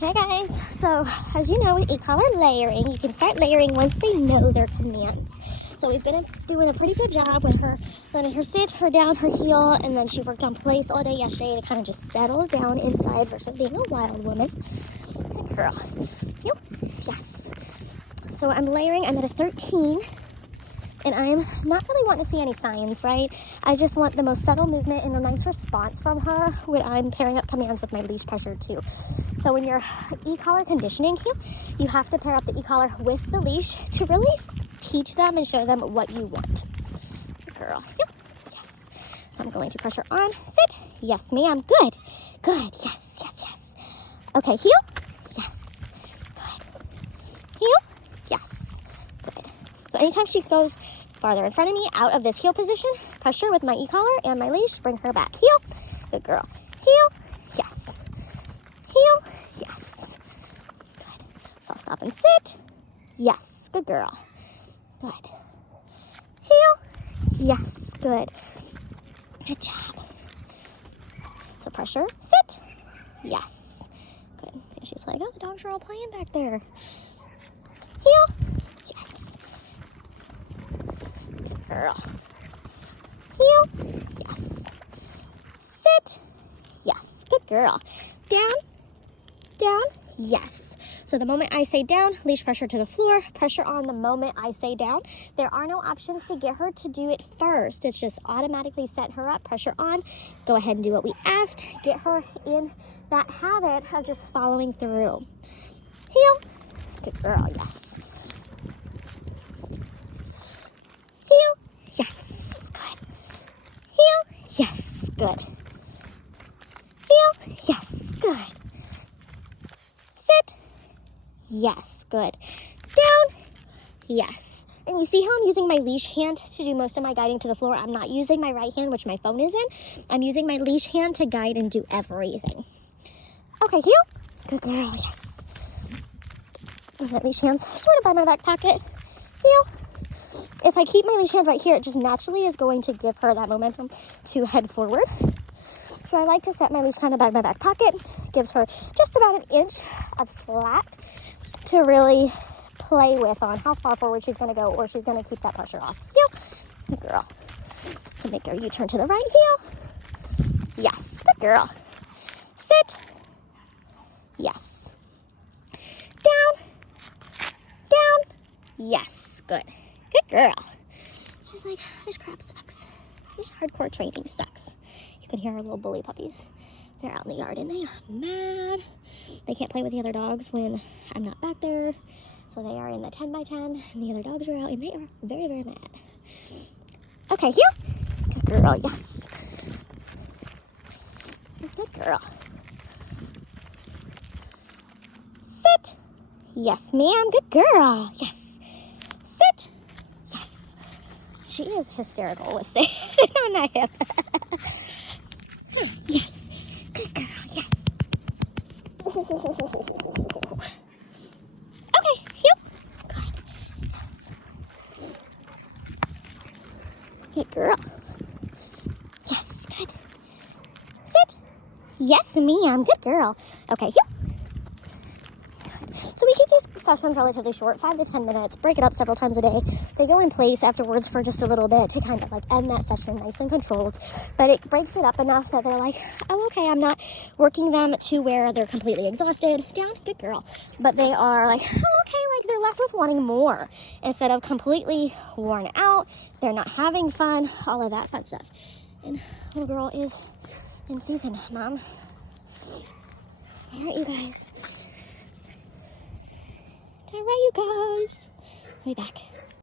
Hey guys, so as you know with Ecollar layering, you can start layering once they know their commands. So we've been doing a pretty good job with her, letting her sit, her down, her heel, and then she worked on place all day yesterday to kind of just settle down inside versus being a wild woman. Good girl. Yep. Yes. So I'm layering, I'm at a 13, and I'm not really wanting to see any signs, right? I just want the most subtle movement and a nice response from her when I'm pairing up commands with my leash pressure too. So when you're e-collar conditioning here, you have to pair up the e-collar with the leash to really teach them and show them what you want. Good girl. Yep. Yes. So I'm going to pressure on. Sit. Yes, ma'am. Good. Good. Yes, yes, yes. Okay, heel. Yes. Good. Heel. Yes. Good. So anytime she goes farther in front of me, out of this heel position, pressure with my e-collar and my leash, bring her back. Heel. Good girl. Heel. Yes. Heel. Yes. Good. So I'll stop and sit. Yes. Good girl. Good. Heel. Yes. Good. Good job. So pressure. Sit. Yes. Good. See, she's like, oh, the dogs are all playing back there. Heel. Yes. Good girl. Heel. Yes. Sit. Yes. Good girl. Down. Down. Yes. So the moment I say down, leash pressure to the floor, pressure on the moment I say down. There are no options to get her to do it first. It's just automatically set her up, pressure on, go ahead and do what we asked, get her in that habit of just following through. Heel. Good girl, yes. Heel. Yes. Good. Heel. Yes. Good. Heel. Yes. Good. Sit. Yes, good. Down. Yes. And you see how I'm using my leash hand to do most of my guiding to the floor? I'm not using my right hand, which my phone is in. I'm using my leash hand to guide and do everything. Okay, heel. Good girl, yes. That leash hand's sort of by my back pocket. Heel. If I keep my leash hand right here, it just naturally is going to give her that momentum to head forward. So I like to set my leash kind of by my back pocket. Gives her just about an inch of slack to really play with on how far forward she's going to go, or she's going to keep that pressure off. Heel. Good girl. So make her U-turn to the right heel. Yes. Good girl. Sit. Yes. Down. Down. Yes. Good. Good girl. She's like, this crap sucks. This hardcore training sucks. You can hear our little bully puppies. They're out in the yard and they are mad. They can't play with the other dogs when I'm not back there. So they are in the 10 by 10 and the other dogs are out and they are very, very mad. Okay, heel. Good girl, yes. Good girl. Sit. Yes, ma'am. Good girl. Yes. Sit. Yes. She is hysterical with sitting on that hip. Yes. Good girl, yes. Okay, heel. Good. Yes. Good girl. Yes, good. Sit. Yes, ma'am. Good girl. Okay, heel. So we keep these sessions relatively short, 5 to 10 minutes, break it up several times a day. They go in place afterwards for just a little bit to kind of like end that session nice and controlled. But it breaks it up enough that they're like, oh, okay, I'm not working them to where they're completely exhausted. Down, good girl. But they are like, oh, okay, like they're left with wanting more instead of completely worn out. They're not having fun, all of that fun stuff. And little girl is in season, Mom. So all right, you guys. All right, you guys. I'll be back.